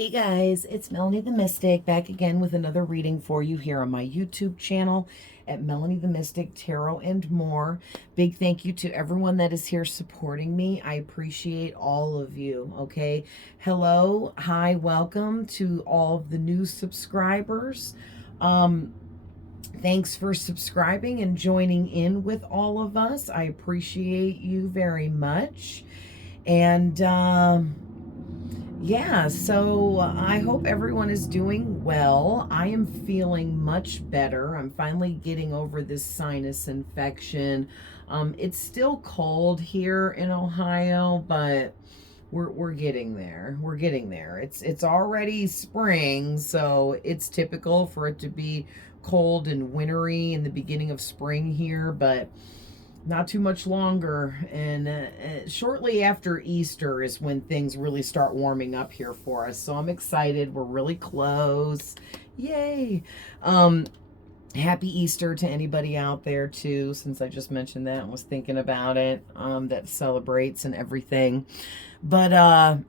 Hey guys, it's Melanie the Mystic back again with another reading for you here on my YouTube channel at Melanie the Mystic Tarot and More. Big thank you to everyone that is here supporting me. I appreciate all of you, okay? Hello, hi, welcome to all of the new subscribers. Thanks for subscribing and joining in with all of us. I appreciate you very much. And, yeah, so I hope everyone is doing well. I am feeling much better. I'm finally getting over this sinus infection. It's still cold here in Ohio, but we're getting there. We're getting there. It's already spring, so it's typical for it to be cold and wintry in the beginning of spring here, but not too much longer. And shortly after Easter is when things really start warming up here for us. So I'm excited. We're really close. Yay. Happy Easter to anybody out there too, since I just mentioned that and was thinking about it, that celebrates and everything. But I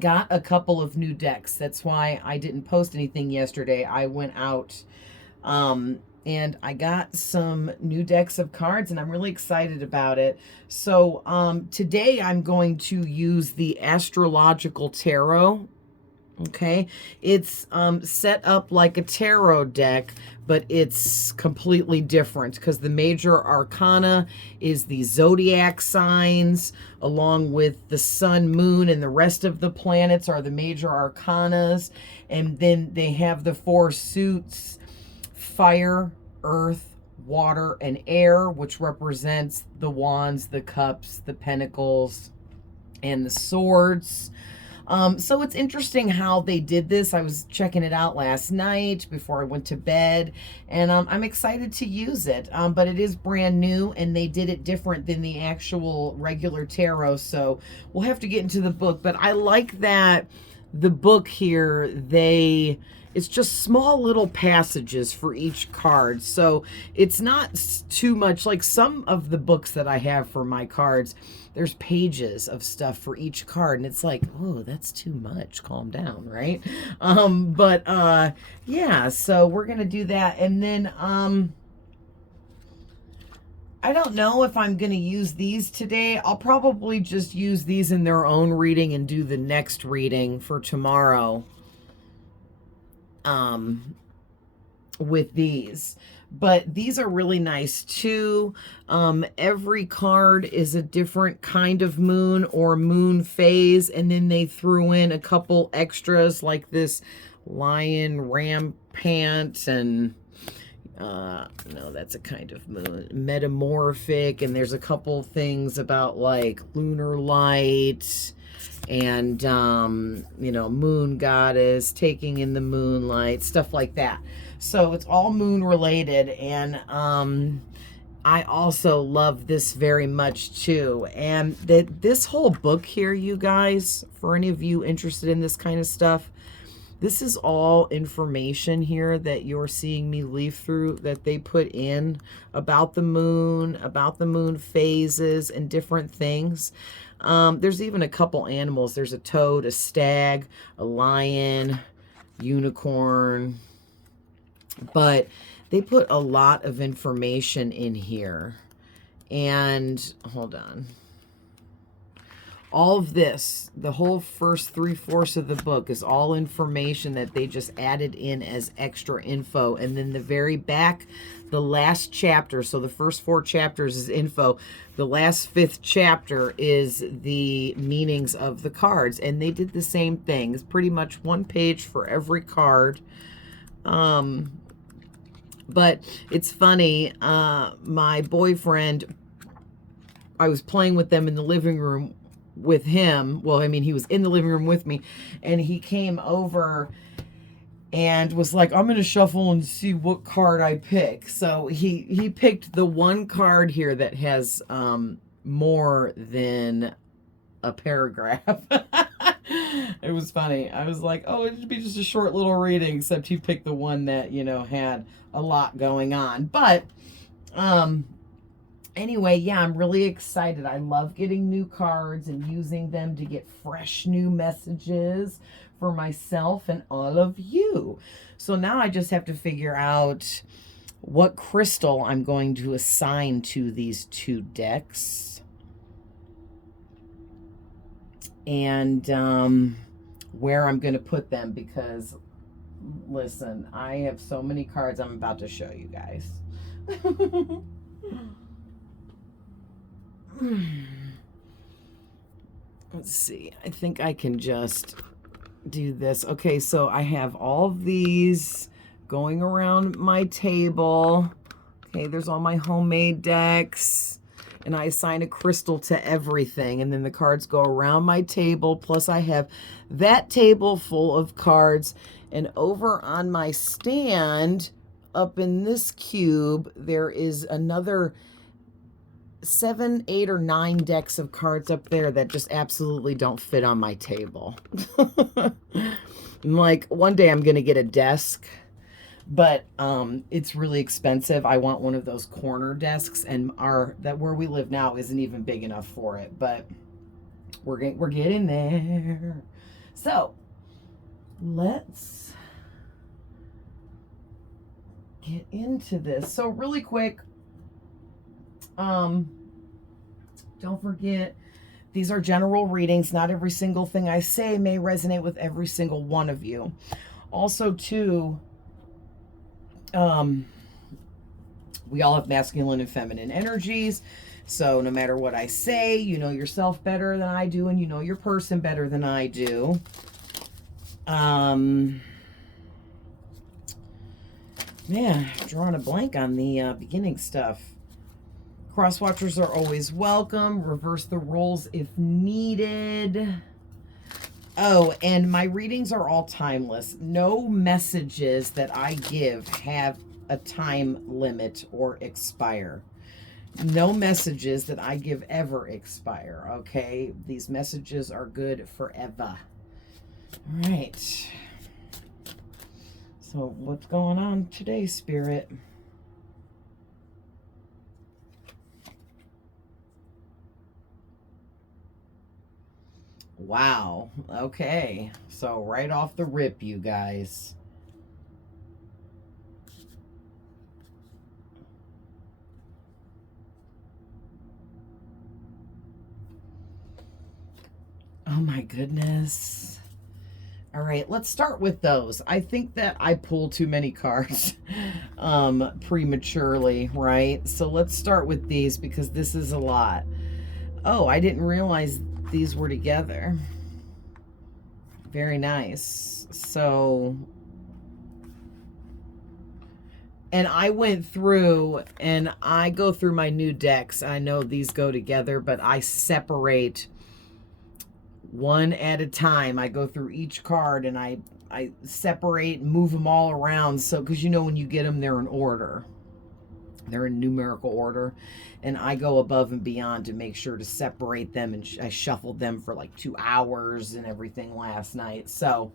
got a couple of new decks. That's why I didn't post anything yesterday. I went out and I got some new decks of cards, and I'm really excited about it. So today I'm going to use the Astrological Tarot. Okay, it's set up like a tarot deck, but it's completely different because the major arcana is the zodiac signs, along with the sun, moon, and the rest of the planets are the major arcanas. And then they have the four suits: fire, earth, water, and air, which represents the wands, the cups, the pentacles, and the swords. So it's interesting how they did this. I was checking it out last night before I went to bed, and I'm excited to use it. But it is brand new, and they did it different than the actual regular tarot, so we'll have to get into the book. But I like that the book here, it's just small little passages for each card. So it's not too much like some of the books that I have for my cards. There's pages of stuff for each card, and it's like, oh, that's too much. Calm down, right? Yeah, so we're gonna do that. And then I don't know if I'm going to use these today. I'll probably just use these in their own reading and do the next reading for tomorrow with these. But these are really nice too. Every card is a different kind of moon or moon phase, and then they threw in a couple extras like this lion rampant and no, that's a kind of moon, metamorphic, and there's a couple things about like lunar light and moon goddess taking in the moonlight, stuff like that. So it's all moon related, and I also love this very much too. And this whole book here, you guys, for any of you interested in this kind of stuff, this is all information here that you're seeing me leaf through that they put in about the moon phases and different things. There's even a couple animals. There's a toad, a stag, a lion, unicorn. But they put a lot of information in here. And hold on. All of this, the whole first 3/4 of the book is all information that they just added in as extra info. And then the very back, the last chapter, so the first 4 chapters is info. The last 5th chapter is the meanings of the cards. And they did the same thing. It's pretty much 1 page for every card. But it's funny, my boyfriend, I was playing with them in the living room with him. Well, I mean, he was in the living room with me, and he came over and was like, I'm going to shuffle and see what card I pick. So he picked the one card here that has more than a paragraph. It was funny. I was like, oh, it'd be just a short little reading, except he picked the one that, had a lot going on. But Anyway, yeah, I'm really excited. I love getting new cards and using them to get fresh new messages for myself and all of you. So now I just have to figure out what crystal I'm going to assign to these two decks. And where I'm going to put them, because listen, I have so many cards I'm about to show you guys. Let's see. I think I can just do this. Okay, so I have all of these going around my table. Okay, there's all my homemade decks. And I assign a crystal to everything. And then the cards go around my table. Plus I have that table full of cards. And over on my stand, up in this cube, there is another 7, 8, or 9 decks of cards up there that just absolutely don't fit on my table. Like, one day I'm going to get a desk, but it's really expensive. I want one of those corner desks, and where we live now isn't even big enough for it, but we're getting there. So let's get into this. So really quick, don't forget, these are general readings. Not every single thing I say may resonate with every single one of you. Also, too, we all have masculine and feminine energies. So no matter what I say, you know yourself better than I do, and you know your person better than I do. Man, drawing a blank on the beginning stuff. Cross-watchers are always welcome. Reverse the roles if needed. Oh, and my readings are all timeless. No messages that I give have a time limit or expire. No messages that I give ever expire, okay? These messages are good forever. All right. So what's going on today, Spirit? Wow. Okay. So right off the rip, you guys. Oh my goodness. All right, let's start with those. I think that I pulled too many cards prematurely, right? So let's start with these because this is a lot. Oh, I didn't realize these were together. Very nice. So, and I went through and I go through my new decks. I know these go together, but I separate one at a time. I go through each card and I separate and move them all around. So, because you know when you get them, they're in order. They're in numerical order. And I go above and beyond to make sure to separate them. And I shuffled them for like 2 hours and everything last night. So,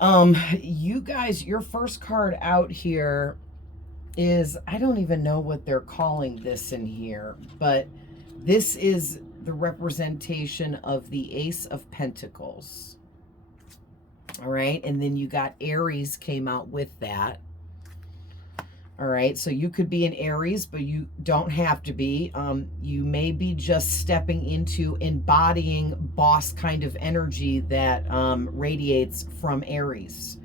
you guys, your first card out here is, I don't even know what they're calling this in here, but this is the representation of the Ace of Pentacles. All right. And then you got Aries came out with that. All right. So you could be an Aries, but you don't have to be. You may be just stepping into embodying boss kind of energy that radiates from Aries.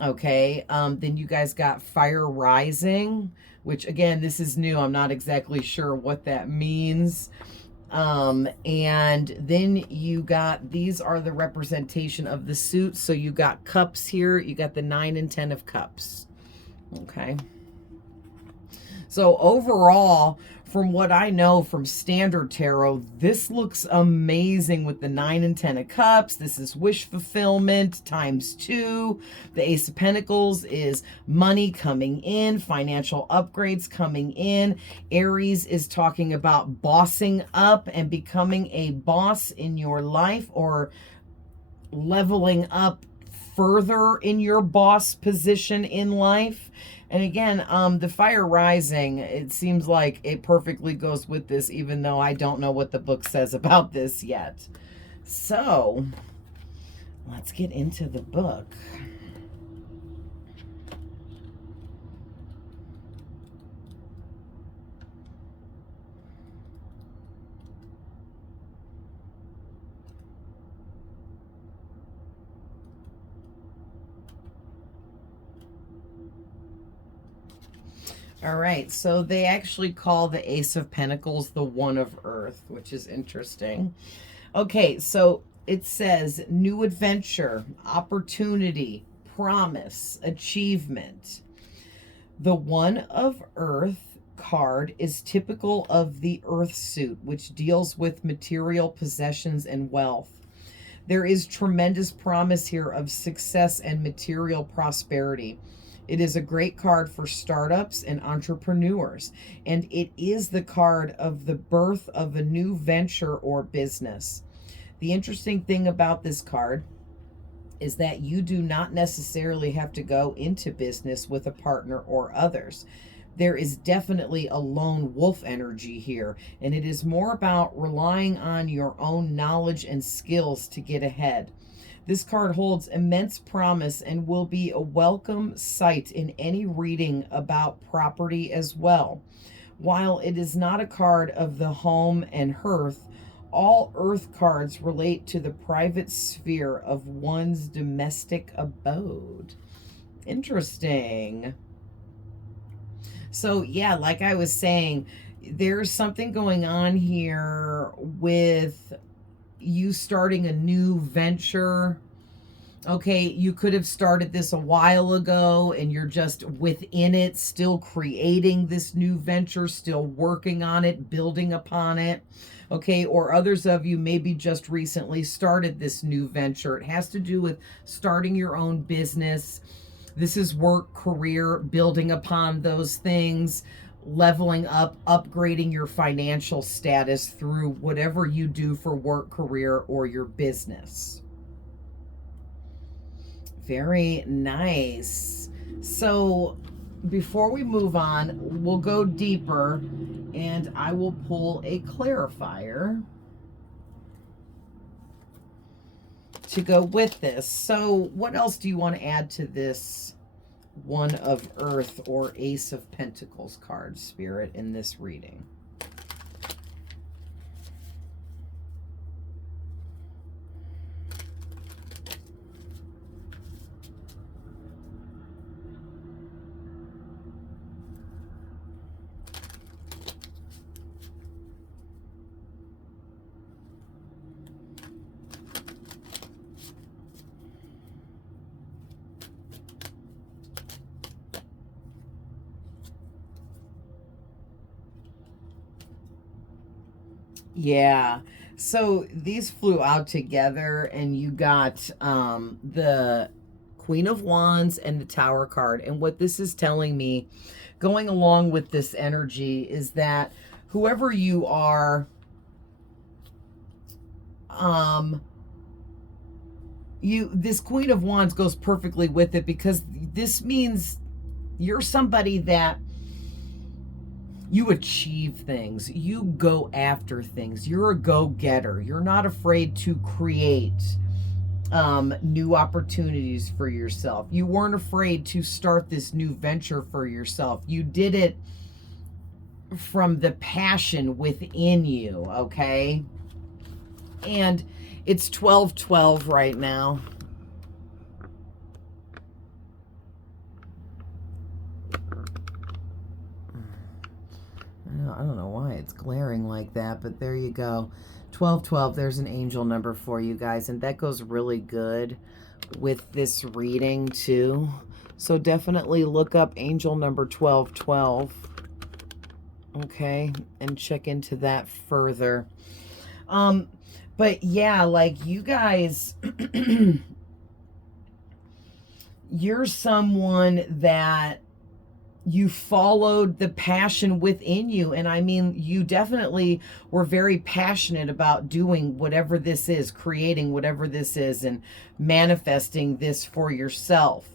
Okay. Then you guys got Fire Rising, which again, this is new. I'm not exactly sure what that means. And then you got, these are the representation of the suit. So you got Cups here. You got the 9 and 10 of Cups. Okay. So overall, from what I know from Standard Tarot, this looks amazing with the 9 and 10 of Cups. This is wish fulfillment ×2. The Ace of Pentacles is money coming in, financial upgrades coming in. Aries is talking about bossing up and becoming a boss in your life, or leveling up further in your boss position in life. And again, the Fire Rising, it seems like it perfectly goes with this, even though I don't know what the book says about this yet. So, let's get into the book. All right, so they actually call the Ace of Pentacles the One of Earth, which is interesting. Okay, so it says new adventure, opportunity, promise, achievement. The One of Earth card is typical of the Earth suit, which deals with material possessions and wealth. There is tremendous promise here of success and material prosperity. It is a great card for startups and entrepreneurs, and it is the card of the birth of a new venture or business. The interesting thing about this card is that you do not necessarily have to go into business with a partner or others. There is definitely a lone wolf energy here, and it is more about relying on your own knowledge and skills to get ahead. This card holds immense promise and will be a welcome sight in any reading about property as well. While it is not a card of the home and hearth, all earth cards relate to the private sphere of one's domestic abode. Interesting. So, yeah, like I was saying, there's something going on here with you starting a new venture. Okay, you could have started this a while ago and you're just within it, still creating this new venture, still working on it, building upon it. Okay, or others of you maybe just recently started this new venture. It has to do with starting your own business. This is work, career, building upon those things, leveling up, upgrading your financial status through whatever you do for work, career, or your business. Very nice. So before we move on, we'll go deeper and I will pull a clarifier to go with this. So what else do you want to add to this One of Earth or Ace of Pentacles card, Spirit, in this reading? Yeah. So these flew out together and you got the Queen of Wands and the Tower card. And what this is telling me, going along with this energy, is that whoever you are, this Queen of Wands goes perfectly with it, because this means you're somebody that you achieve things, you go after things, you're a go-getter, you're not afraid to create new opportunities for yourself. You weren't afraid to start this new venture for yourself. You did it from the passion within you, okay? And it's 12/12 right now. I don't know why it's glaring like that, but there you go. 12/12, there's an angel number for you guys, and that goes really good with this reading too. So definitely look up angel number 12/12, okay, and check into that further. But yeah, like you guys, you're someone that you followed the passion within you. And I mean, you definitely were very passionate about doing whatever this is, creating whatever this is, and manifesting this for yourself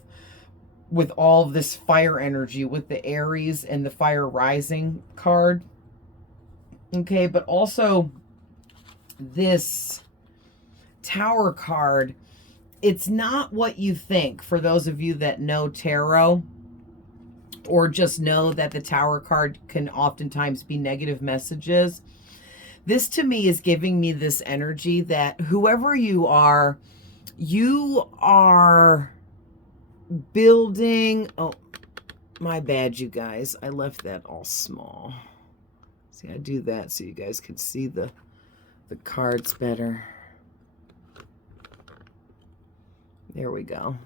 with all of this fire energy with the Aries and the fire rising card. Okay, but also this Tower card, it's not what you think. For those of you that know tarot, or just know that the Tower card can oftentimes be negative messages, this to me is giving me this energy that whoever you are building. Oh, my bad, you guys. I left that all small. See, I do that so you guys can see the cards better. There we go.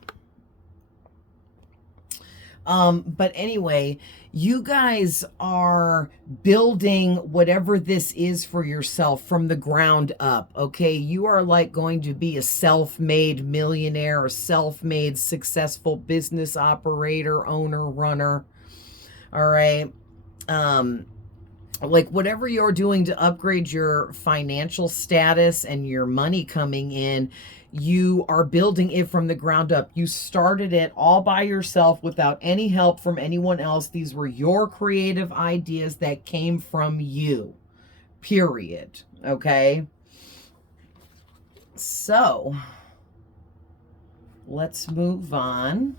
But anyway, you guys are building whatever this is for yourself from the ground up, okay? You are like going to be a self-made millionaire or self-made successful business operator, owner, runner, all right? Like whatever you're doing to upgrade your financial status and your money coming in, you are building it from the ground up. You started it all by yourself without any help from anyone else. These were your creative ideas that came from you, period. Okay? So, let's move on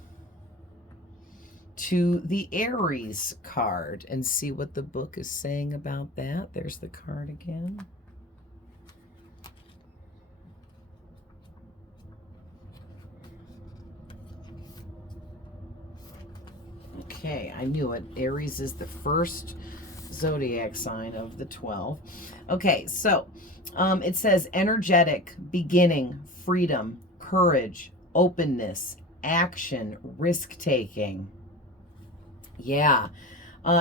to the Aries card and see what the book is saying about that. There's the card again. Okay, I knew it. Aries is the first zodiac sign of the 12. Okay, so it says energetic, beginning, freedom, courage, openness, action, risk-taking. Yeah.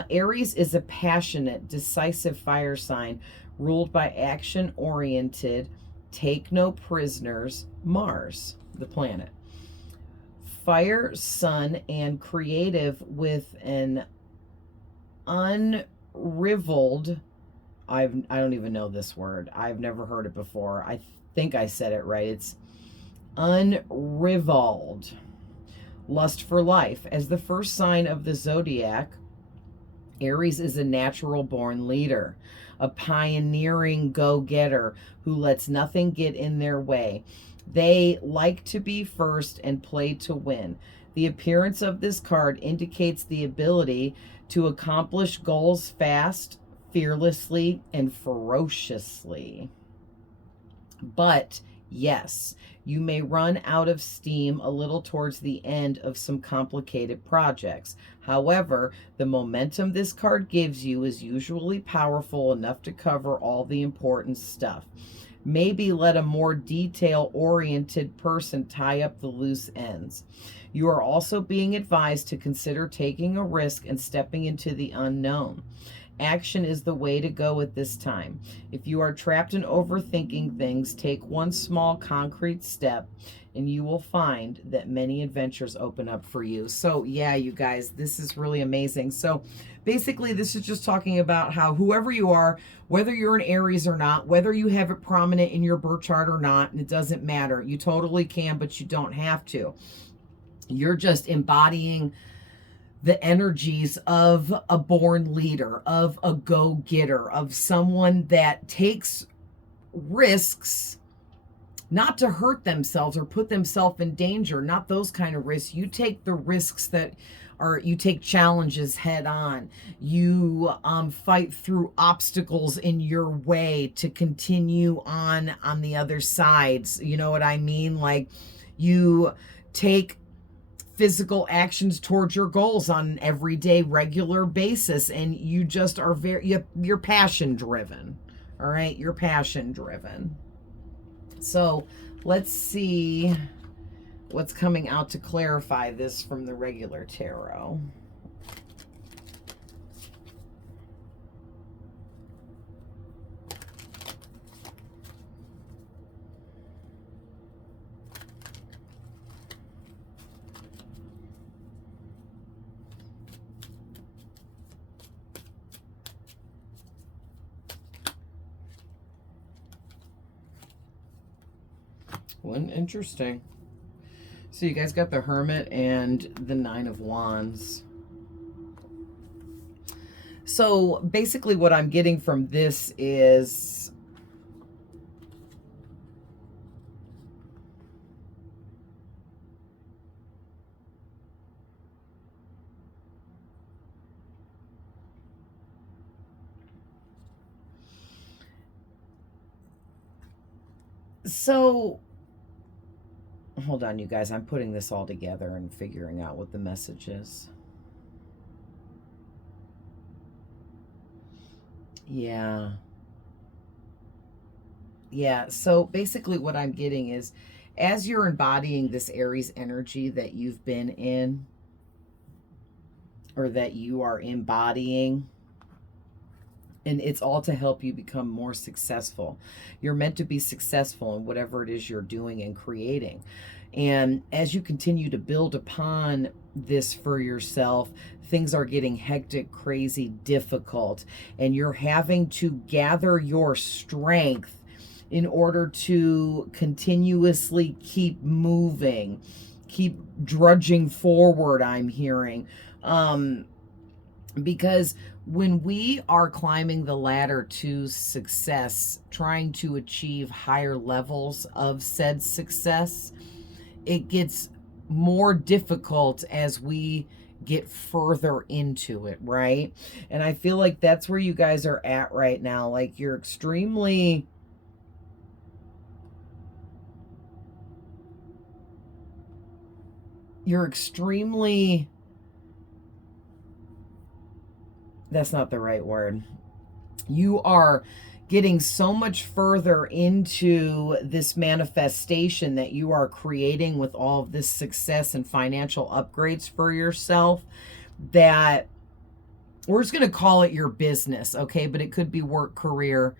Aries is a passionate, decisive fire sign ruled by action-oriented, take no prisoners, Mars, the planet. Fire, sun, and creative with an unrivaled, I don't even know this word. I've never heard it before. I think I said it right. It's unrivaled lust for life. As the first sign of the zodiac, Aries is a natural born leader, a pioneering go-getter who lets nothing get in their way. They like to be first and play to win. The appearance of this card indicates the ability to accomplish goals fast, fearlessly, and ferociously. But yes, you may run out of steam a little towards the end of some complicated projects. However, the momentum this card gives you is usually powerful enough to cover all the important stuff. Maybe let a more detail-oriented person tie up the loose ends. You are also being advised to consider taking a risk and stepping into the unknown. Action is the way to go at this time. If you are trapped in overthinking things, take one small concrete step and you will find that many adventures open up for you. So yeah, you guys, this is really amazing. So basically, this is just talking about how whoever you are, whether you're an Aries or not, whether you have it prominent in your birth chart or not, and it doesn't matter. You totally can, but you don't have to. You're just embodying the energies of a born leader, of a go-getter, of someone that takes risks not to hurt themselves or put themselves in danger, not those kind of risks. You take the risks that are, you take challenges head on. You fight through obstacles in your way to continue on the other sides. You know what I mean? Like, you take physical actions towards your goals on an everyday, regular basis, and you just are you're passion driven. All right, you're passion driven. So let's see what's coming out to clarify this from the regular tarot. Well, interesting. So you guys got the Hermit and the Nine of Wands. So basically what I'm getting from this is so hold on, you guys. I'm putting this all together and figuring out what the message is. Yeah. Yeah. So basically, what I'm getting is as you're embodying this Aries energy that you've been in, or that you are embodying, and it's all to help you become more successful. You're meant to be successful in whatever it is you're doing and creating. And as you continue to build upon this for yourself, things are getting hectic, crazy, difficult, and you're having to gather your strength in order to continuously keep moving, keep drudging forward, I'm hearing. Because when we are climbing the ladder to success, trying to achieve higher levels of said success, it gets more difficult as we get further into it, right? And I feel like that's where you guys are at right now. Like you're extremely that's not the right word. You are getting so much further into this manifestation that you are creating with all of this success and financial upgrades for yourself, that we're just going to call it your business, okay? But it could be work, career,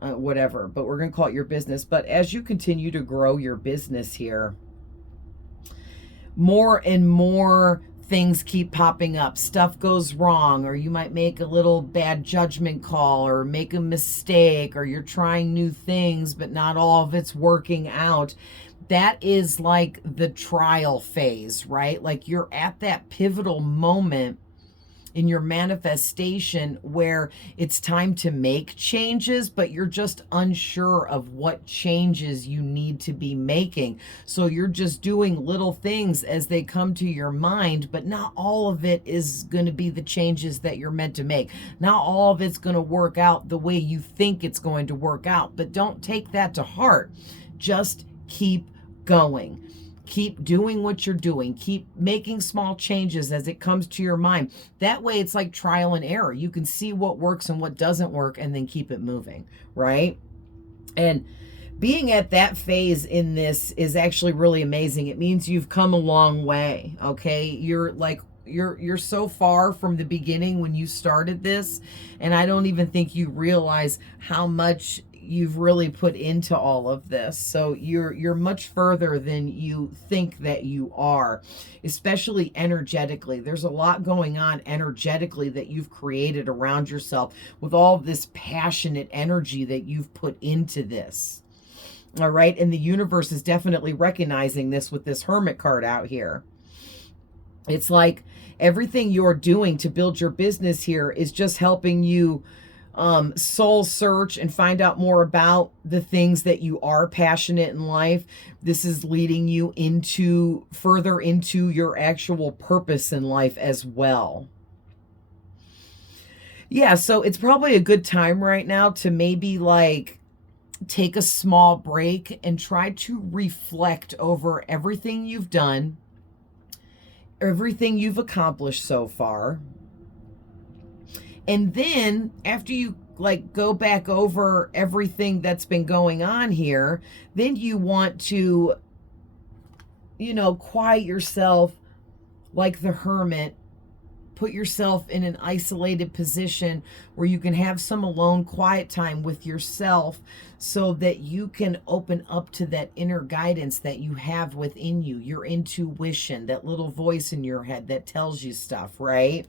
whatever, but we're going to call it your business. But as you continue to grow your business here, more and more things keep popping up. Stuff goes wrong, or you might make a little bad judgment call or make a mistake, or you're trying new things, but not all of it's working out. That is like the trial phase, right? Like you're at that pivotal moment in your manifestation where it's time to make changes, but you're just unsure of what changes you need to be making. So you're just doing little things as they come to your mind, but not all of it is going to be the changes that you're meant to make. Not all of it's going to work out the way you think it's going to work out, but don't take that to heart. Just keep going. Keep doing what you're doing. Keep making small changes as it comes to your mind. That way it's like trial and error. You can see what works and what doesn't work and then keep it moving, right? And being at that phase in this is actually really amazing. It means you've come a long way, okay? You're so far from the beginning when you started this, and I don't even think you realize how much you've really put into all of this. So you're much further than you think that you are, especially energetically. There's a lot going on energetically that you've created around yourself with all this passionate energy that you've put into this. All right, and the universe is definitely recognizing this with this Hermit card out here. It's like everything you're doing to build your business here is just helping you soul search and find out more about the things that you are passionate in life. This is leading you into further into your actual purpose in life as well. Yeah, so it's probably a good time right now to maybe like take a small break and try to reflect over everything you've done, everything you've accomplished so far. And then after you like go back over everything that's been going on here, then you want to, quiet yourself like the Hermit. Put yourself in an isolated position where you can have some alone quiet time with yourself so that you can open up to that inner guidance that you have within you, your intuition, that little voice in your head that tells you stuff, right?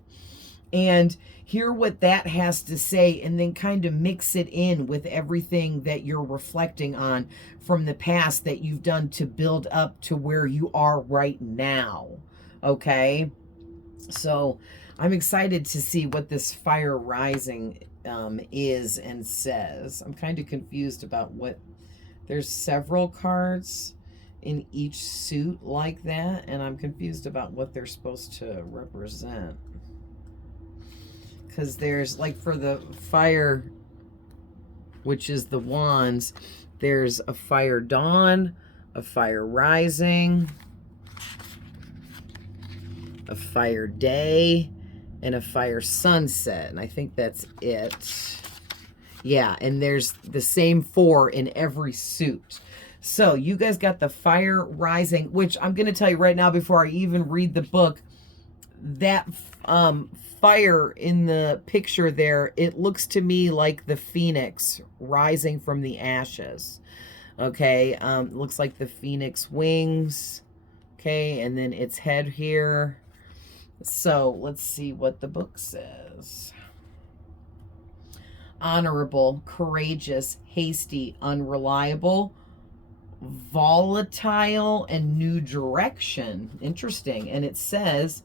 and hear what that has to say, and then kind of mix it in with everything that you're reflecting on from the past that you've done to build up to where you are right now. Okay? So I'm excited to see what this fire rising is and says. I'm kind of confused about what, there's several cards in each suit like that, and I'm confused about what they're supposed to represent. Because there's, like, for the fire, which is the wands, there's a fire dawn, a fire rising, a fire day, and a fire sunset. And I think that's it. Yeah, and there's the same 4 in every suit. So you guys got the fire rising, which I'm going to tell you right now before I even read the book, that fire in the picture there, it looks to me like the phoenix rising from the ashes. Okay, looks like the phoenix wings. Okay, and then its head here. So let's see what the book says. Honorable, courageous, hasty, unreliable, volatile, and new direction. Interesting. And it says,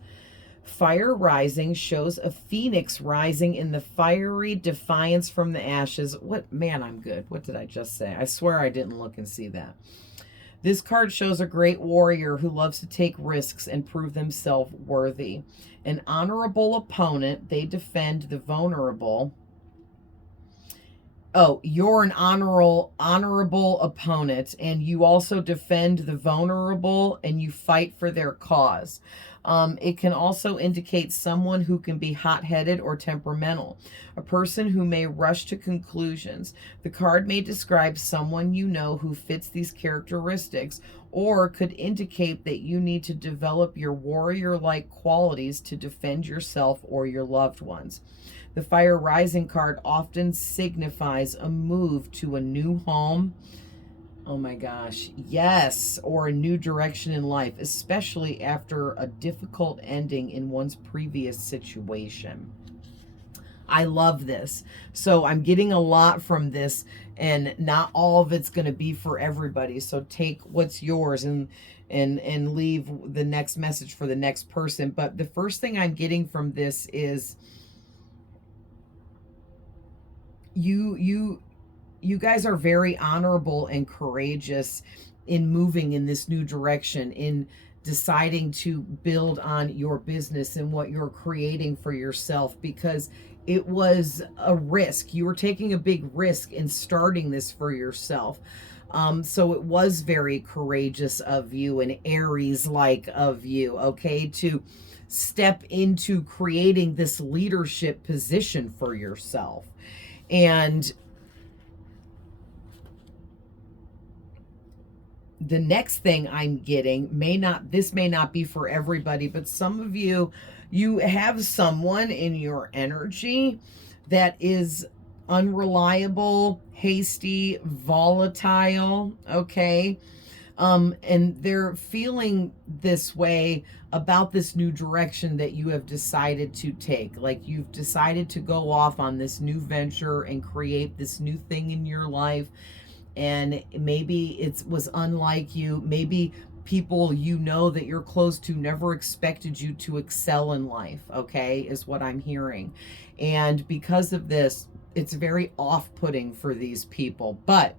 fire rising shows a phoenix rising in the fiery defiance from the ashes. What, man, I'm good. What did I just say? I swear I didn't look and see that. This card shows a great warrior who loves to take risks and prove themselves worthy. An honorable opponent, they defend the vulnerable. Oh, you're an honorable opponent, and you also defend the vulnerable, and you fight for their cause. It can also indicate someone who can be hot-headed or temperamental, a person who may rush to conclusions. The card may describe someone you know who fits these characteristics, or could indicate that you need to develop your warrior-like qualities to defend yourself or your loved ones. The fire rising card often signifies a move to a new home. Oh my gosh, yes, or a new direction in life, especially after a difficult ending in one's previous situation. I love this. So I'm getting a lot from this, and not all of it's going to be for everybody. So take what's yours and leave the next message for the next person. But the first thing I'm getting from this is you guys are very honorable and courageous in moving in this new direction, in deciding to build on your business and what you're creating for yourself, because it was a risk. You were taking a big risk in starting this for yourself. So it was very courageous of you and Aries-like of you, okay, to step into creating this leadership position for yourself. And the next thing I'm getting this may not be for everybody, but some of you have someone in your energy that is unreliable, hasty, volatile, okay? And they're feeling this way about this new direction that you have decided to take. Like, you've decided to go off on this new venture and create this new thing in your life. And maybe it was unlike you. Maybe people you know that you're close to never expected you to excel in life, okay, is what I'm hearing. And because of this, it's very off-putting for these people. But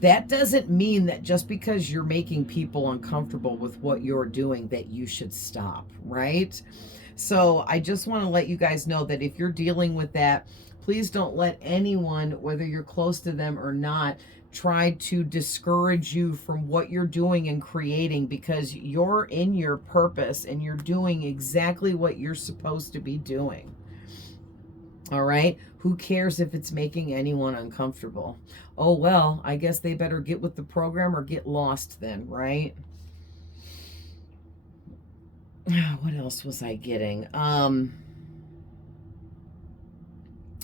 that doesn't mean that just because you're making people uncomfortable with what you're doing that you should stop, right? So I just want to let you guys know that if you're dealing with that, please don't let anyone, whether you're close to them or not, try to discourage you from what you're doing and creating, because you're in your purpose and you're doing exactly what you're supposed to be doing. All right? Who cares if it's making anyone uncomfortable? Oh, well, I guess they better get with the program or get lost then, right? What else was I getting?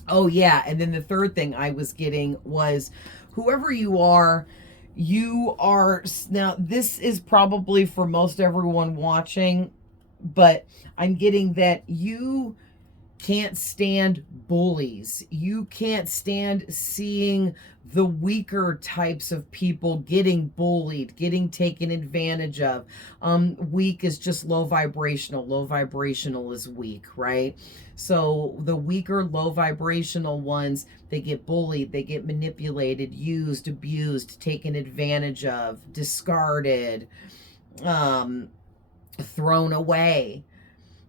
Oh, yeah. And then the third thing I was getting was, whoever you are, now this is probably for most everyone watching. But I'm getting that you can't stand bullies. You can't stand seeing the weaker types of people getting bullied, getting taken advantage of. Weak is just low vibrational. Low vibrational is weak, right? So the weaker, low vibrational ones, they get bullied, they get manipulated, used, abused, taken advantage of, discarded, thrown away,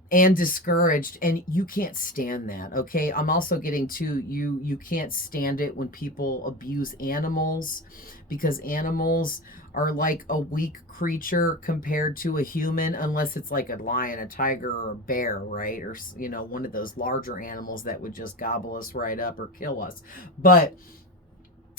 and discouraged, and you can't stand that. Okay, I'm also getting to you can't stand it when people abuse animals, because animals are like a weak creature compared to a human, unless it's like a lion, a tiger, or a bear, right? Or one of those larger animals that would just gobble us right up or kill us. But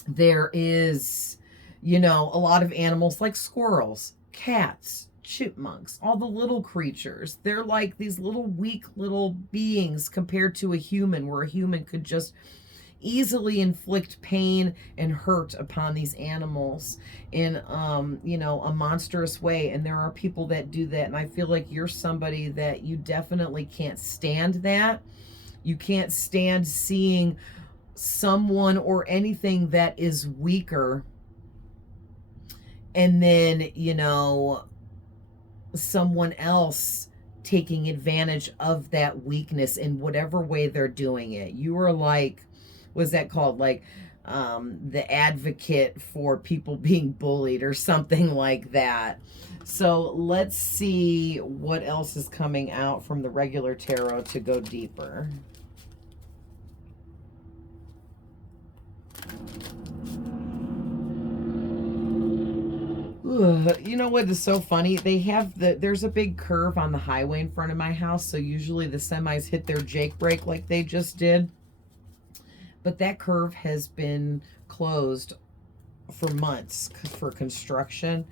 there is a lot of animals like squirrels, cats, chipmunks, all the little creatures. They're like these little weak little beings compared to a human, where a human could just easily inflict pain and hurt upon these animals in a monstrous way. And there are people that do that, and I feel like you're somebody that you definitely can't stand that. You can't stand seeing someone or anything that is weaker, and then someone else taking advantage of that weakness in whatever way they're doing it. You are like, what's that called? Like the advocate for people being bullied or something like that. So let's see what else is coming out from the regular tarot to go deeper. You know what is so funny? There's a big curve on the highway in front of my house, so usually the semis hit their Jake brake like they just did. But that curve has been closed for months for construction.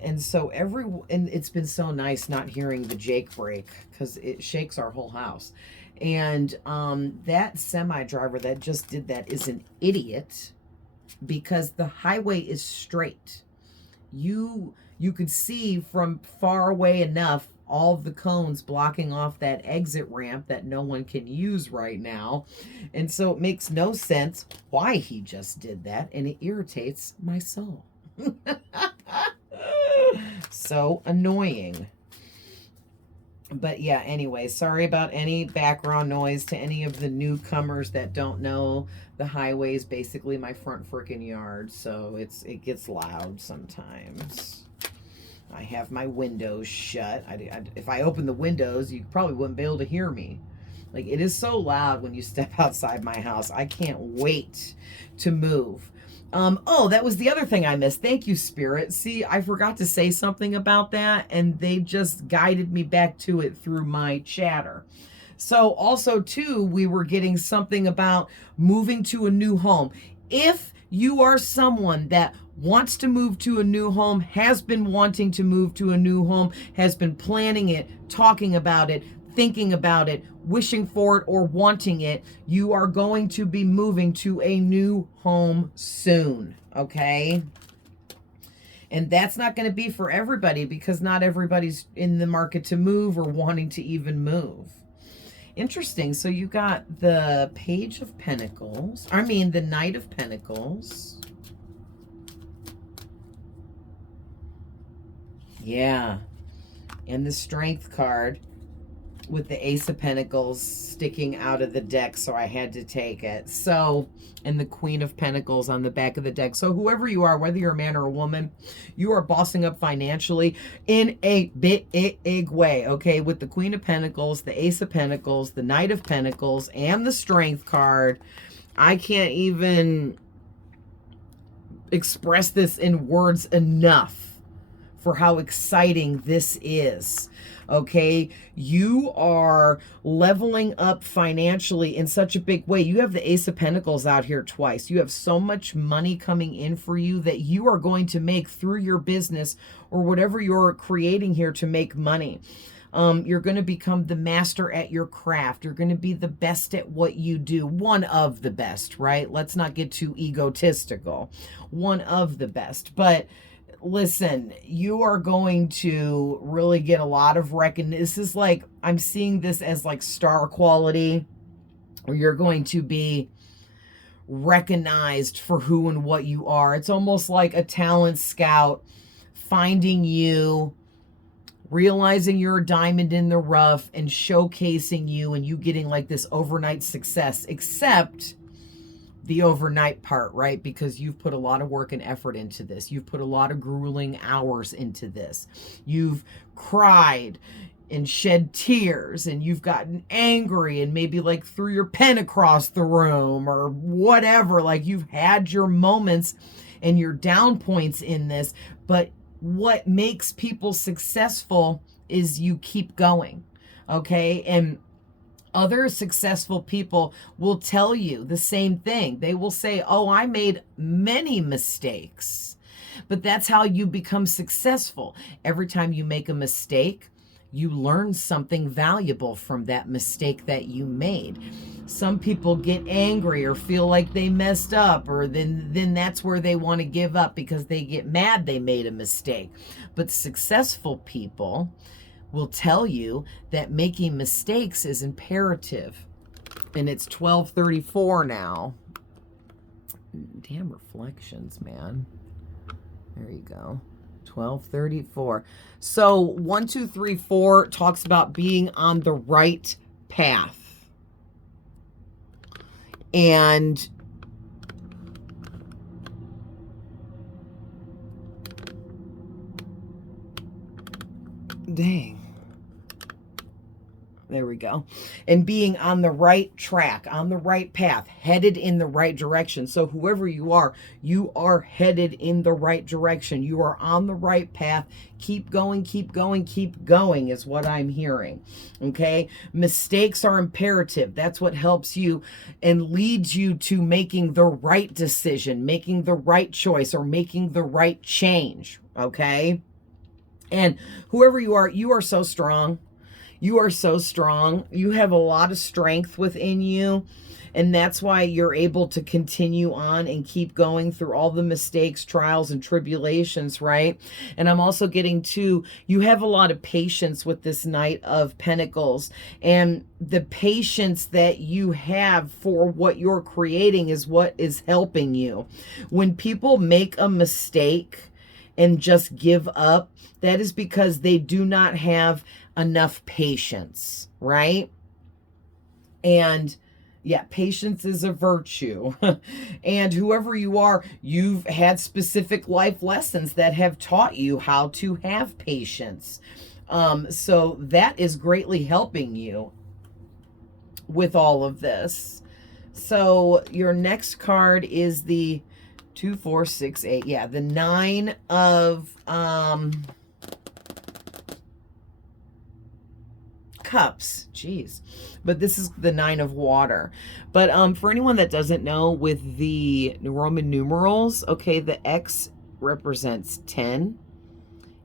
And so and it's been so nice not hearing the Jake brake, because it shakes our whole house. And that semi driver that just did that is an idiot, because the highway is straight. You could see from far away enough all the cones blocking off that exit ramp that no one can use right now. And so it makes no sense why he just did that, and it irritates my soul. So annoying. But yeah, anyway, sorry about any background noise to any of the newcomers that don't know. The highway is basically my front freaking yard, so it gets loud sometimes. I have my windows shut. If I open the windows, you probably wouldn't be able to hear me. Like, it is so loud when you step outside my house. I can't wait to move. Oh, that was the other thing I missed. Thank you, Spirit. See, I forgot to say something about that, and they just guided me back to it through my chatter. So also, too, we were getting something about moving to a new home. If you are someone that wants to move to a new home, has been wanting to move to a new home, has been planning it, talking about it, thinking about it, wishing for it, or wanting it, you are going to be moving to a new home soon, okay? And that's not going to be for everybody, because not everybody's in the market to move or wanting to even move. Interesting. So you got the Page of Pentacles. The Knight of Pentacles. Yeah. And the Strength card with the Ace of Pentacles sticking out of the deck, so I had to take it. So, and the Queen of Pentacles on the back of the deck. So whoever you are, whether you're a man or a woman, you are bossing up financially in a big way, okay? With the Queen of Pentacles, the Ace of Pentacles, the Knight of Pentacles, and the Strength card. I can't even express this in words enough for how exciting this is. Okay, you are leveling up financially in such a big way. You have the Ace of Pentacles out here twice. You have so much money coming in for you that you are going to make through your business or whatever you're creating here to make money. You're going to become the master at your craft. You're going to be the best at what you do. One of the best, right? Let's not get too egotistical. One of the best. But listen, you are going to really get a lot of recognition. This is like, I'm seeing this as like star quality, where you're going to be recognized for who and what you are. It's almost like a talent scout finding you, realizing you're a diamond in the rough and showcasing you, and you getting like this overnight success, except the overnight part, right? Because you've put a lot of work and effort into this. You've put a lot of grueling hours into this. You've cried and shed tears, and you've gotten angry and maybe like threw your pen across the room or whatever. Like, you've had your moments and your down points in this, but what makes people successful is you keep going. Okay. And other successful people will tell you the same thing. They will say, oh, I made many mistakes. But that's how you become successful. Every time you make a mistake, you learn something valuable from that mistake that you made. Some people get angry or feel like they messed up, or then that's where they want to give up because they get mad they made a mistake. But successful people will tell you that making mistakes is imperative. And it's 12:34 now. Damn reflections, man. There you go. 12:34. So 1, 2, 3, 4 talks about being on the right path. And dang. There we go. And being on the right track, on the right path, headed in the right direction. So whoever you are headed in the right direction. You are on the right path. Keep going, keep going, keep going is what I'm hearing. Okay? Mistakes are imperative. That's what helps you and leads you to making the right decision, making the right choice, or making the right change. Okay? And whoever you are so strong. You are so strong. You have a lot of strength within you. And that's why you're able to continue on and keep going through all the mistakes, trials, and tribulations, right? And I'm also getting to, you have a lot of patience with this Knight of Pentacles. And the patience that you have for what you're creating is what is helping you. When people make a mistake and just give up, that is because they do not have enough patience, right? And yeah, patience is a virtue. And whoever you are, you've had specific life lessons that have taught you how to have patience. So that is greatly helping you with all of this. So your next card is the 2, 4, 6, 8. Yeah, the 9 of Cups. Jeez. But this is the 9 of Water. But for anyone that doesn't know, with the Roman numerals, okay, the X represents 10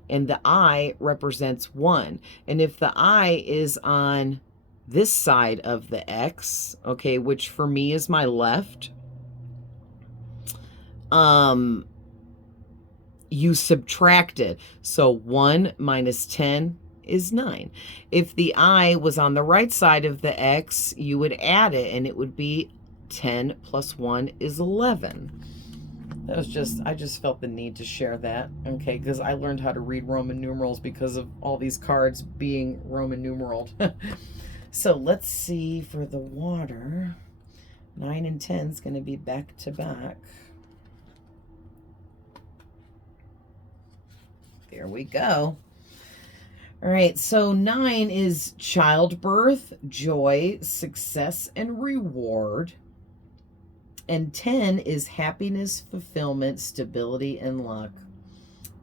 and the I represents 1. And if the I is on this side of the X, okay, which for me is my left, you subtract it. So 1 minus 10 is 9. If the I was on the right side of the X, you would add it, and it would be 10 plus 1 is 11. That was just, I just felt the need to share that, okay, because I learned how to read Roman numerals because of all these cards being Roman numeraled. So let's see for the Water. 9 and 10 is going to be back to back. There we go. All right, so 9 is childbirth, joy, success, and reward. And 10 is happiness, fulfillment, stability, and luck.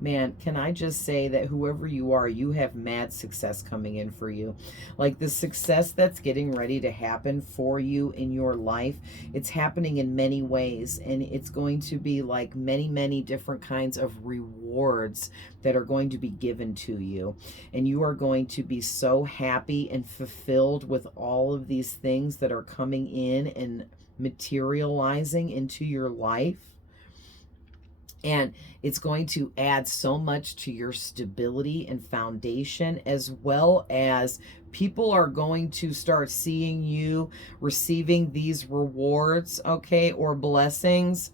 Man, can I just say that whoever you are, you have mad success coming in for you. Like the success that's getting ready to happen for you in your life, it's happening in many ways. And it's going to be like many, many different kinds of rewards that are going to be given to you. And you are going to be so happy and fulfilled with all of these things that are coming in and materializing into your life. And it's going to add so much to your stability and foundation, as well as people are going to start seeing you receiving these rewards, okay, or blessings,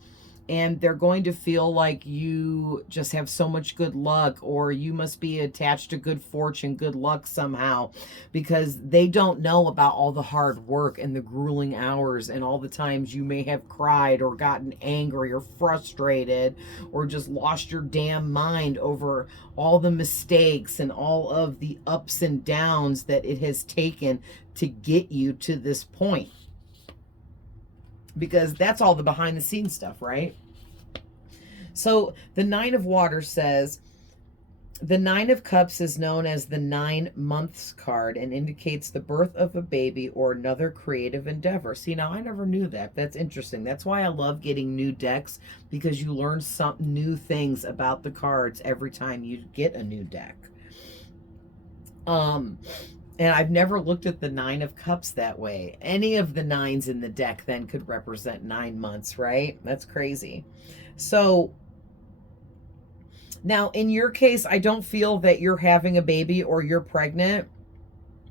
and they're going to feel like you just have so much good luck, or you must be attached to good fortune, good luck somehow, because they don't know about all the hard work and the grueling hours and all the times you may have cried or gotten angry or frustrated or just lost your damn mind over all the mistakes and all of the ups and downs that it has taken to get you to this point. Because that's all the behind the scenes stuff, right? So the Nine of Water says, the Nine of Cups is known as the 9 months card and indicates the birth of a baby or another creative endeavor. See, now I never knew that. That's interesting. That's why I love getting new decks, because you learn some new things about the cards every time you get a new deck. And I've never looked at the Nine of Cups that way. Any of the nines in the deck then could represent 9 months, right? That's crazy. So now in your case, I don't feel that you're having a baby or you're pregnant,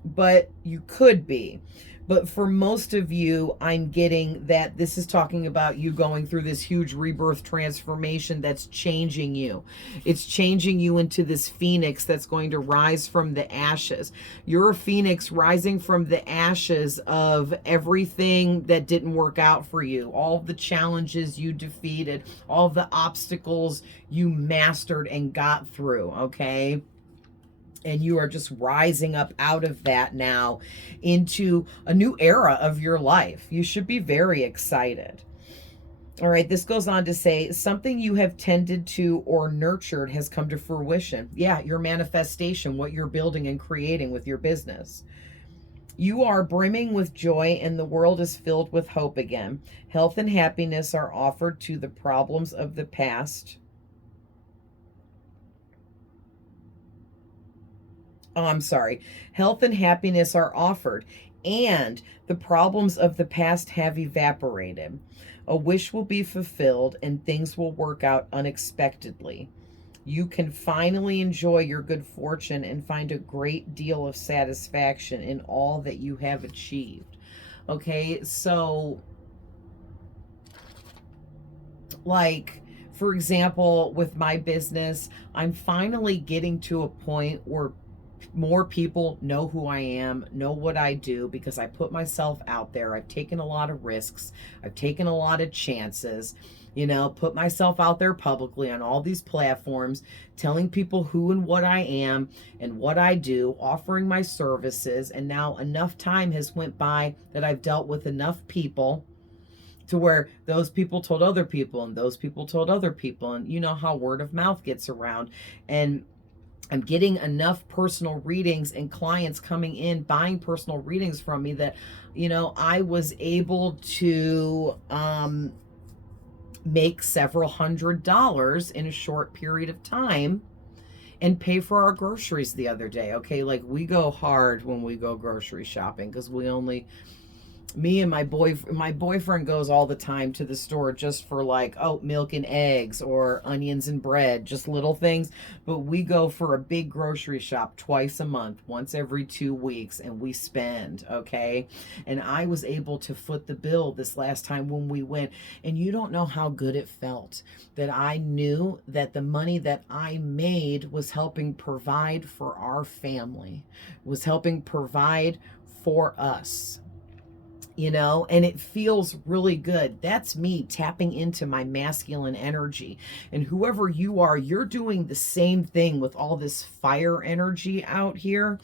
but you could be. But for most of you, I'm getting that this is talking about you going through this huge rebirth transformation that's changing you. It's changing you into this phoenix that's going to rise from the ashes. You're a phoenix rising from the ashes of everything that didn't work out for you, all the challenges you defeated, all the obstacles you mastered and got through, okay? And you are just rising up out of that now into a new era of your life. You should be very excited. All right, this goes on to say, something you have tended to or nurtured has come to fruition. Yeah, your manifestation, what you're building and creating with your business. You are brimming with joy and the world is filled with hope again. Health and happiness are offered to the problems of the past. Oh, I'm sorry. Health and happiness are offered, and the problems of the past have evaporated. A wish will be fulfilled, and things will work out unexpectedly. You can finally enjoy your good fortune and find a great deal of satisfaction in all that you have achieved. Okay, so, like, for example, with my business, I'm finally getting to a point where more people know who I am, know what I do, because I put myself out there. I've taken a lot of risks. I've taken a lot of chances, you know, put myself out there publicly on all these platforms, telling people who and what I am and what I do, offering my services. And now enough time has went by that I've dealt with enough people to where those people told other people and those people told other people. And you know how word of mouth gets around. And I'm getting enough personal readings and clients coming in buying personal readings from me that, you know, I was able to make several $100s in a short period of time and pay for our groceries the other day. Okay, like we go hard when we go grocery shopping because we only, me and my boyfriend goes all the time to the store just for like oat milk and eggs or onions and bread, just little things. But we go for a big grocery shop twice a month, once every 2 weeks, and we spend, okay? And I was able to foot the bill this last time when we went, and you don't know how good it felt that I knew that the money that I made was helping provide for our family, was helping provide for us. You know, and it feels really good. That's me tapping into my masculine energy. And whoever you are, you're doing the same thing with all this fire energy out here.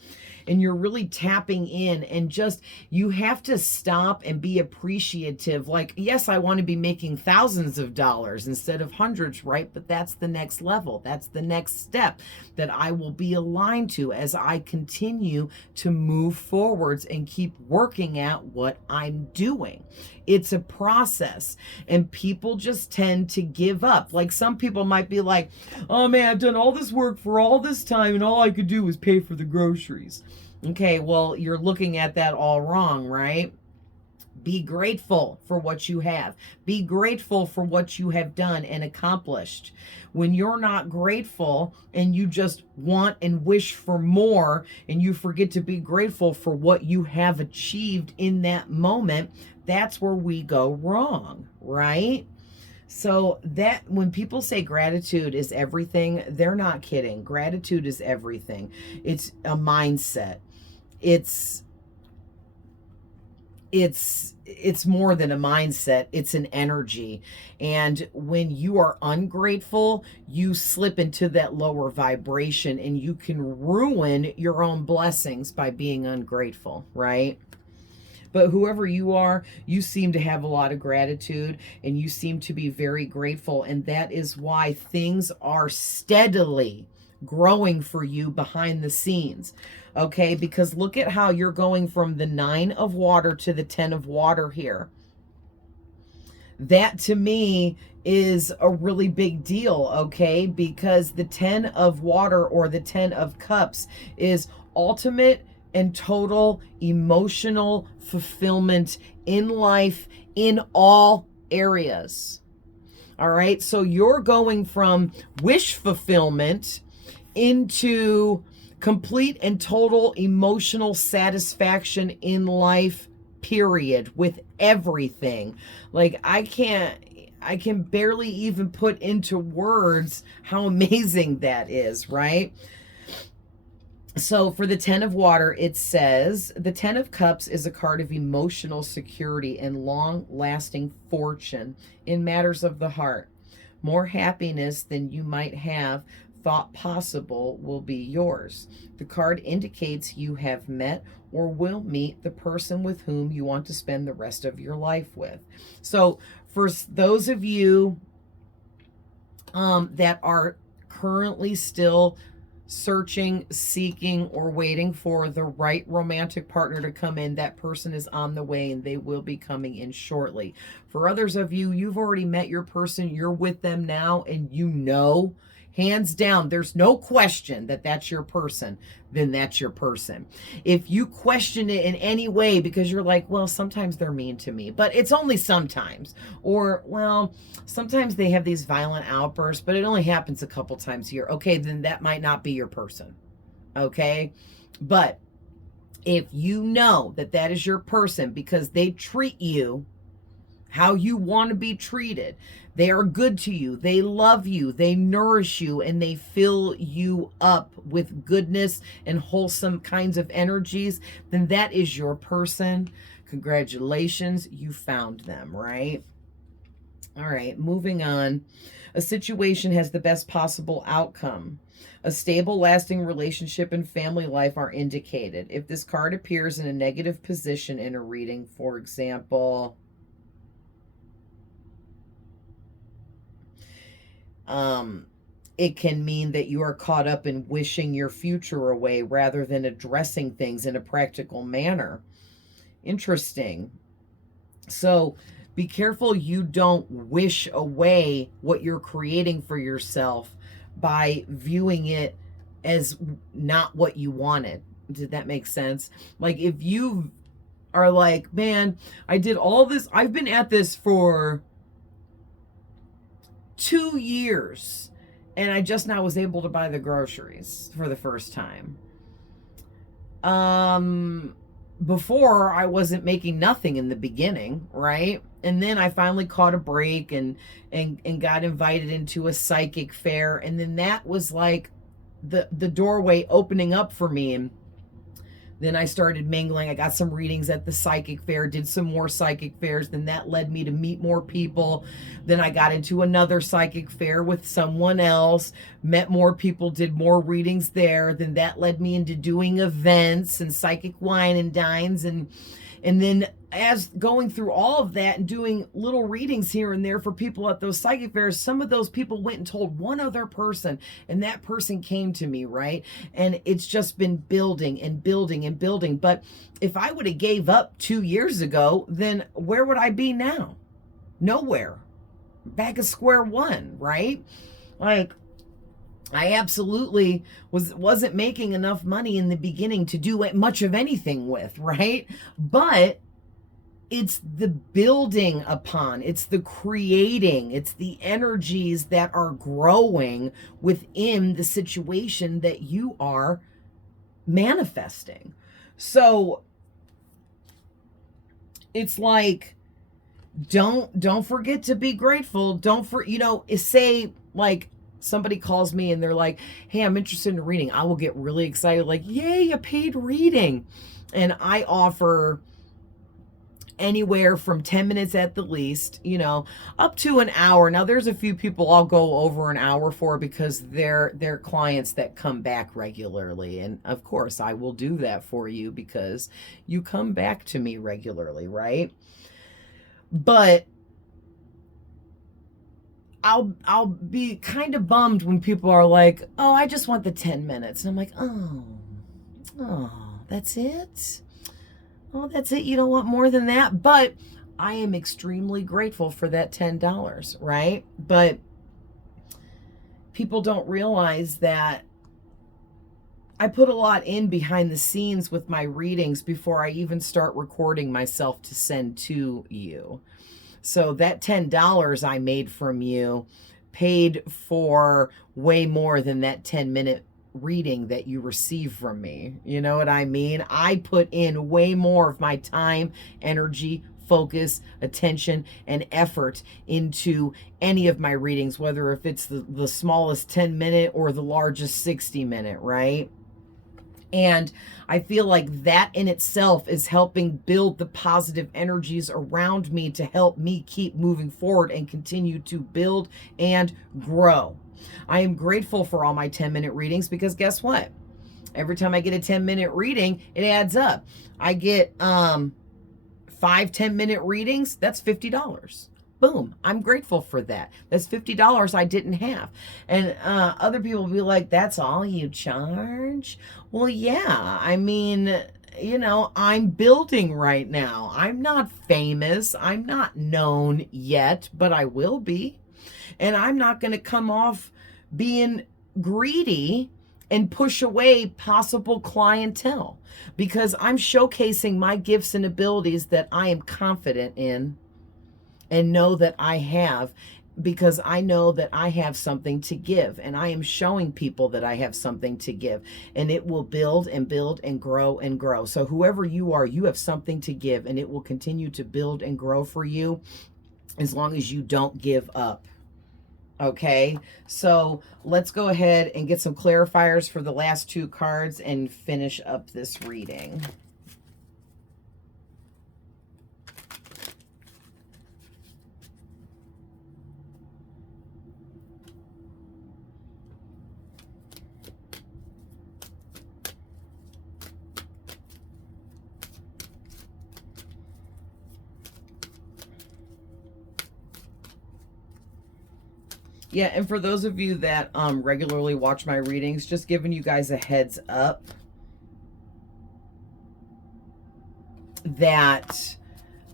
And you're really tapping in, and just, you have to stop and be appreciative. Like, yes, I want to be making thousands of dollars instead of hundreds, right? But that's the next level. That's the next step that I will be aligned to as I continue to move forwards and keep working at what I'm doing. It's a process, and people just tend to give up. Like, some people might be like, oh man, I've done all this work for all this time and all I could do was pay for the groceries. Okay, well, you're looking at that all wrong, right? Be grateful for what you have. Be grateful for what you have done and accomplished. When you're not grateful and you just want and wish for more, and you forget to be grateful for what you have achieved in that moment, that's where we go wrong, right? So that when people say gratitude is everything, they're not kidding. Gratitude is everything. It's a mindset. It's it's more than a mindset, it's an energy. And when you are ungrateful, you slip into that lower vibration, and you can ruin your own blessings by being ungrateful, right? But whoever you are, you seem to have a lot of gratitude, and you seem to be very grateful, and that is why things are steadily growing for you behind the scenes. Okay, because look at how you're going from the 9 of water to the 10 of water here. That to me is a really big deal, okay? Because the 10 of water, or the 10 of cups, is ultimate and total emotional fulfillment in life in all areas. All right, so you're going from wish fulfillment into complete and total emotional satisfaction in life, period, with everything. Like, I can barely even put into words how amazing that is, right? So for the 10 of water, it says, the 10 of cups is a card of emotional security and long-lasting fortune in matters of the heart. More happiness than you might have thought possible will be yours. The card indicates you have met or will meet the person with whom you want to spend the rest of your life with. So for those of you that are currently still searching, seeking, or waiting for the right romantic partner to come in, that person is on the way, and they will be coming in shortly. For others of you, you've already met your person, you're with them now, and you know, hands down, there's no question that that's your person, then that's your person. If you question it in any way because you're like, well, sometimes they're mean to me, but it's only sometimes, or, well, sometimes they have these violent outbursts, but it only happens a couple times a year. Okay, then that might not be your person. Okay, but if you know that that is your person because they treat you how you want to be treated, they are good to you, they love you, they nourish you, and they fill you up with goodness and wholesome kinds of energies, then that is your person. Congratulations, you found them, right? All right, moving on. A situation has the best possible outcome. A stable, lasting relationship and family life are indicated. If this card appears in a negative position in a reading, for example, it can mean that you are caught up in wishing your future away rather than addressing things in a practical manner. Interesting. So be careful you don't wish away what you're creating for yourself by viewing it as not what you wanted. Did that make sense? Like, if you are like, man, I did all this, I've been at this for 2 years, and I just now was able to buy the groceries for the first time. Before, I wasn't making nothing in the beginning, right? And then I finally caught a break and got invited into a psychic fair, and then that was like the doorway opening up for me. And then I started mingling. I got some readings at the psychic fair, did some more psychic fairs. Then that led me to meet more people. Then I got into another psychic fair with someone else, met more people, did more readings there. Then that led me into doing events and psychic wine and dines. And then as going through all of that and doing little readings here and there for people at those psychic fairs, some of those people went and told one other person, and that person came to me, right? And it's just been building and building and building. But if I would have gave up 2 years ago, then where would I be now? Nowhere. Back at square one, right? Like, I absolutely wasn't making enough money in the beginning to do much of anything with, right? But It's the building upon, it's the creating, it's the energies that are growing within the situation that you are manifesting. So it's like, don't forget to be grateful. Say like somebody calls me and they're like, hey, I'm interested in reading. I will get really excited, like, yay, a paid reading. And I offer anywhere from 10 minutes at the least, up to an hour. Now there's a few people I'll go over an hour for because they're clients that come back regularly. And of course I will do that for you because you come back to me regularly, right? But I'll be kind of bummed when people are like, oh, I just want the 10 minutes. And I'm like, oh, that's it? Oh, that's it. You don't want more than that. But I am extremely grateful for that $10, right? But people don't realize that I put a lot in behind the scenes with my readings before I even start recording myself to send to you. So that $10 I made from you paid for way more than that 10-minute reading that you receive from me. You know what I mean? I put in way more of my time, energy, focus, attention, and effort into any of my readings, whether if it's the smallest 10-minute or the largest 60-minute, right? And I feel like that in itself is helping build the positive energies around me to help me keep moving forward and continue to build and grow. I am grateful for all my 10-minute readings because guess what? Every time I get a 10-minute reading, it adds up. I get 5 10-minute readings, that's $50. Boom. I'm grateful for that. That's $50 I didn't have. And other people will be like, that's all you charge? Well, yeah. I mean, I'm building right now. I'm not famous. I'm not known yet, but I will be. And I'm not going to come off being greedy and push away possible clientele because I'm showcasing my gifts and abilities that I am confident in and know that I have, because I know that I have something to give, and I am showing people that I have something to give, and it will build and build and grow and grow. So whoever you are, you have something to give, and it will continue to build and grow for you as long as you don't give up. Okay, so let's go ahead and get some clarifiers for the last 2 cards and finish up this reading. Yeah, and for those of you that regularly watch my readings, just giving you guys a heads up that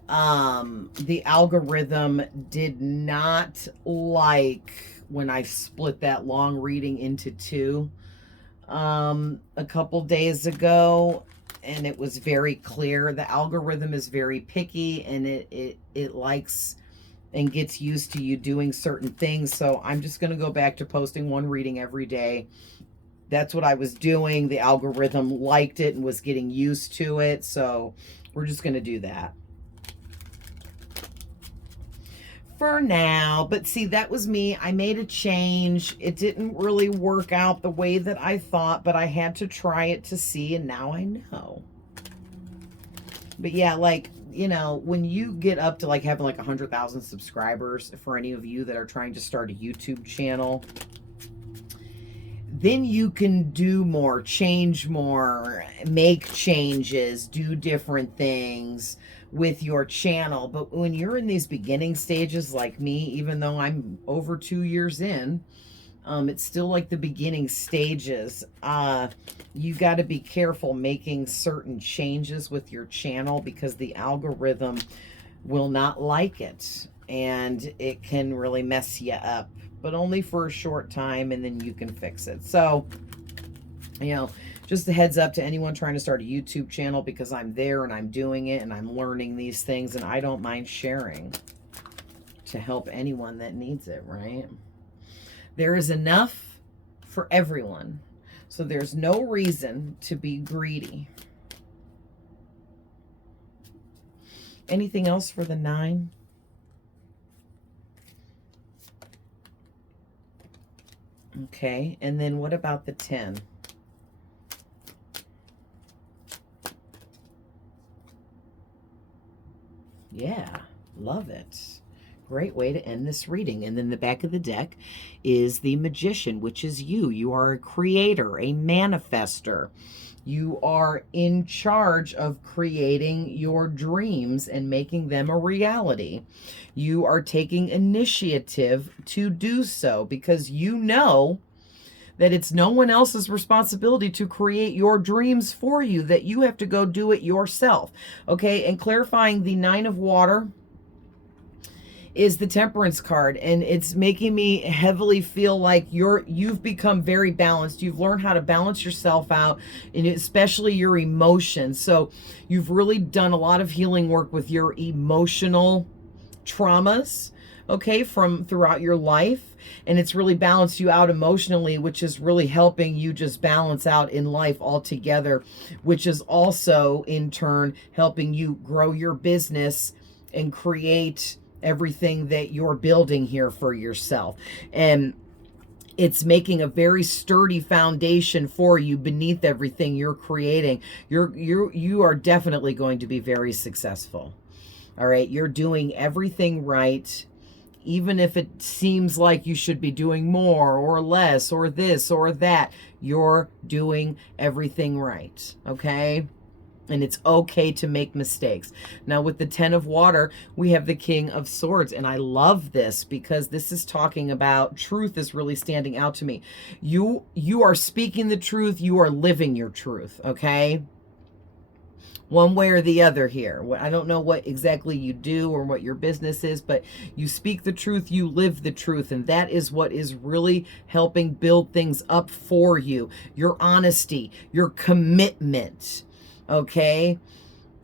the algorithm did not like when I split that long reading into 2 a couple days ago, and it was very clear. The algorithm is very picky, and it likes and gets used to you doing certain things. So I'm just going to go back to posting 1 reading every day. That's what I was doing. The algorithm liked it and was getting used to it. So we're just going to do that for now. But see, that was me. I made a change. It didn't really work out the way that I thought, but I had to try it to see, and now I know. But yeah, like, when you get up to like having like 100,000 subscribers, for any of you that are trying to start a YouTube channel, then you can do more, change more, make changes, do different things with your channel. But when you're in these beginning stages like me, even though I'm over 2 years in, it's still like the beginning stages. You got to be careful making certain changes with your channel because the algorithm will not like it, and it can really mess you up, but only for a short time, and then you can fix it. So You know, just a heads up to anyone trying to start a YouTube channel, because I'm there and I'm doing it and I'm learning these things, and I don't mind sharing to help anyone that needs it, right? There is enough for everyone. So there's no reason to be greedy. Anything else for the 9? Okay, and then what about the 10? Yeah, love it. Great way to end this reading. And then the back of the deck is the Magician, which is you. You are a creator, a manifester. You are in charge of creating your dreams and making them a reality. You are taking initiative to do so because you know that it's no one else's responsibility to create your dreams for you, that you have to go do it yourself. Okay, and clarifying the 9 of water is the Temperance card, and it's making me heavily feel like you've become very balanced. You've learned how to balance yourself out, and especially your emotions. So you've really done a lot of healing work with your emotional traumas, okay, from throughout your life, and it's really balanced you out emotionally, which is really helping you just balance out in life altogether, which is also in turn helping you grow your business and create everything that you're building here for yourself. And it's making a very sturdy foundation for you beneath everything you're creating. You are definitely going to be very successful. All right, you're doing everything right, even if it seems like you should be doing more or less or this or that. You're doing everything right, okay? And it's okay to make mistakes. Now with the 10 of water, we have the King of Swords. And I love this because this is talking about truth is really standing out to me. You are speaking the truth. You are living your truth, okay? One way or the other here. I don't know what exactly you do or what your business is, but you speak the truth, you live the truth, and that is what is really helping build things up for you. Your honesty, your commitment, okay?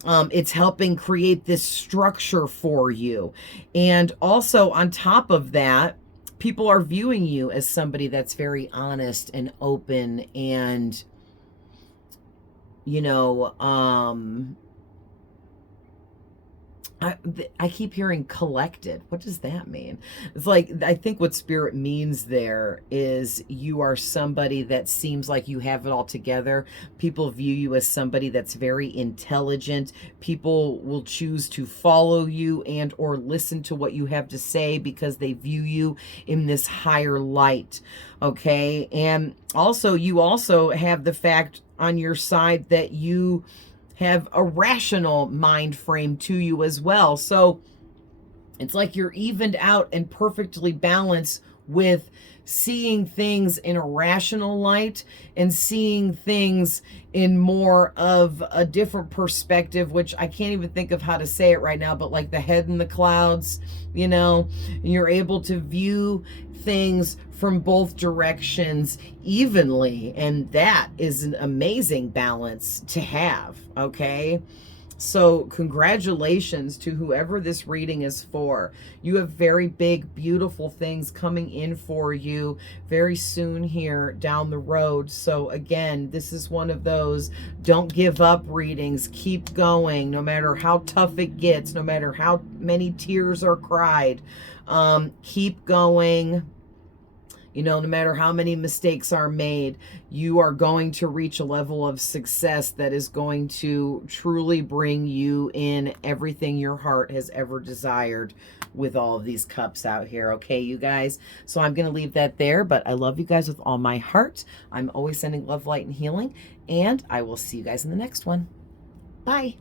It's helping create this structure for you. And also on top of that, people are viewing you as somebody that's very honest and open and, you know, I keep hearing collected. What does that mean? It's like, I think what spirit means there is you are somebody that seems like you have it all together. People view you as somebody that's very intelligent. People will choose to follow you and or listen to what you have to say because they view you in this higher light. Okay. And also, you also have the fact on your side that you have a rational mind frame to you as well. So it's like you're evened out and perfectly balanced with seeing things in a rational light and seeing things in more of a different perspective, which I can't even think of how to say it right now, but like the head in the clouds, you know, and you're able to view things from both directions evenly, and that is an amazing balance to have, okay? So congratulations to whoever this reading is for. You have very big, beautiful things coming in for you very soon here down the road. So again, this is one of those don't give up readings. Keep going, no matter how tough it gets, no matter how many tears are cried. Keep going. You know, no matter how many mistakes are made, you are going to reach a level of success that is going to truly bring you in everything your heart has ever desired with all of these cups out here. Okay, you guys? So I'm going to leave that there, but I love you guys with all my heart. I'm always sending love, light, and healing, and I will see you guys in the next one. Bye.